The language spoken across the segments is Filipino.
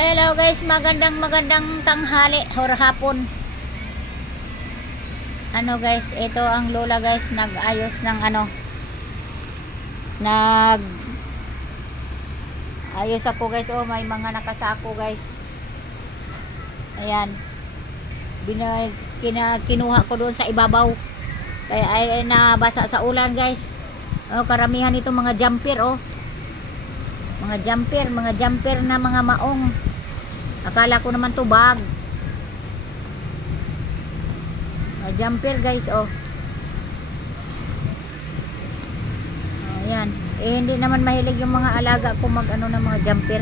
Hello guys, magandang tanghali or hapon. Ano guys, ito ang lola guys, nag-ayos ng ayos ako guys. Oh, may mga nakasako guys. Ayan. Kinuha ko doon sa ibabaw. Kaya ay nabasa sa ulan guys. Oh, karamihan ito mga jumper oh. Mga jumper na mga maong. Akala ko naman to bag. Jumper guys oh. Ayan. Hindi naman mahilig yung mga alaga ko mag ng mga jumper.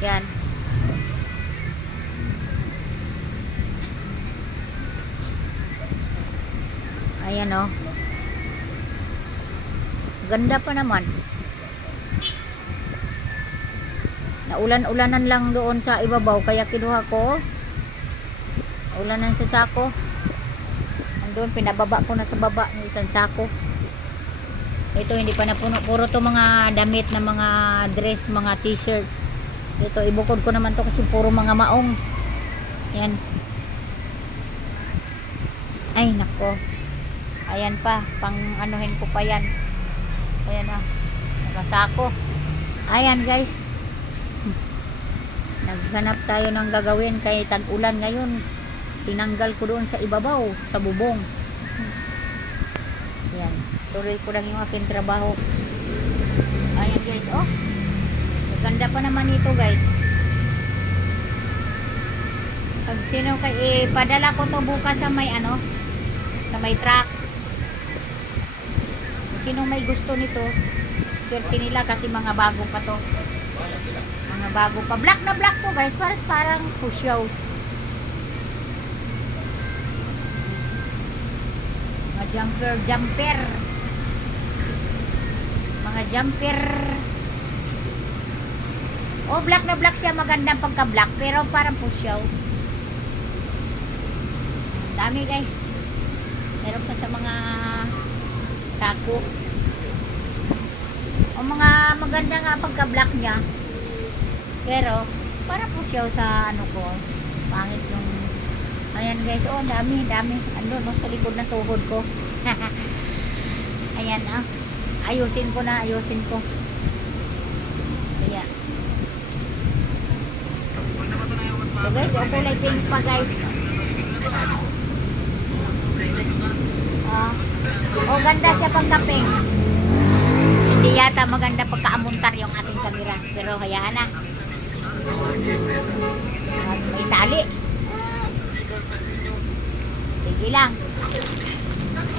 Yan. Ayan oh. Ganda pa naman. Naulan-ulanan lang doon sa ibabaw kaya kinuha ko. Ulanan sa sako. Andun pinababa ko na sa baba ng isang sako. Ito hindi pa napuno, puro to mga damit na mga dress, mga t-shirt. Ito ibukod ko naman to kasi puro mga maong. Yan. Ay nako. Ayan pa, pang anuhin ko pa yan. Ayan ah. Nakasako. Ayan guys. Naghanap tayo ng gagawin kay tag-ulan ngayon. Tinanggal ko doon sa ibabaw, sa bubong. Yan. Tuloy ko lang yung aking trabaho. Ayan guys, oh. Maganda pa naman ito guys. Pag sino kay ipadala ko to bukas sa may sa may truck. Sino may gusto nito, swerte nila kasi mga bago pa to. Mga bago pa. Black na black po guys. Parang pusyaw. Mga jumper. Mga jumper. Oh, black na black siya. Magandang pagka-black. Pero parang pusyaw. Dami guys. Meron pa sa mga sako. O mga maganda nga pagka-black niya. Pero, para po siya sa ko, pangit nung, ayan guys, oh, dami, andun, no, sa likod ng tuhod ko. Ayan, ah, ayusin ko. Kaya, so guys, oh, kulay pink pa guys. Oh, ganda siya pagka-pink. Hindi yata maganda pagka-amuntar yung ating kamera, pero hayaan na. May tali. Sige lang.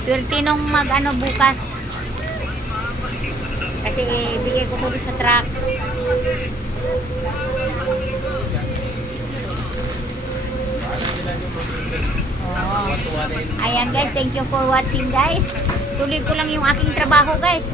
Swerte nung bukas. Kasi bigay ko tuloy sa truck. Oh. Ayan guys, thank you for watching guys. Tuloy ko lang yung aking trabaho guys.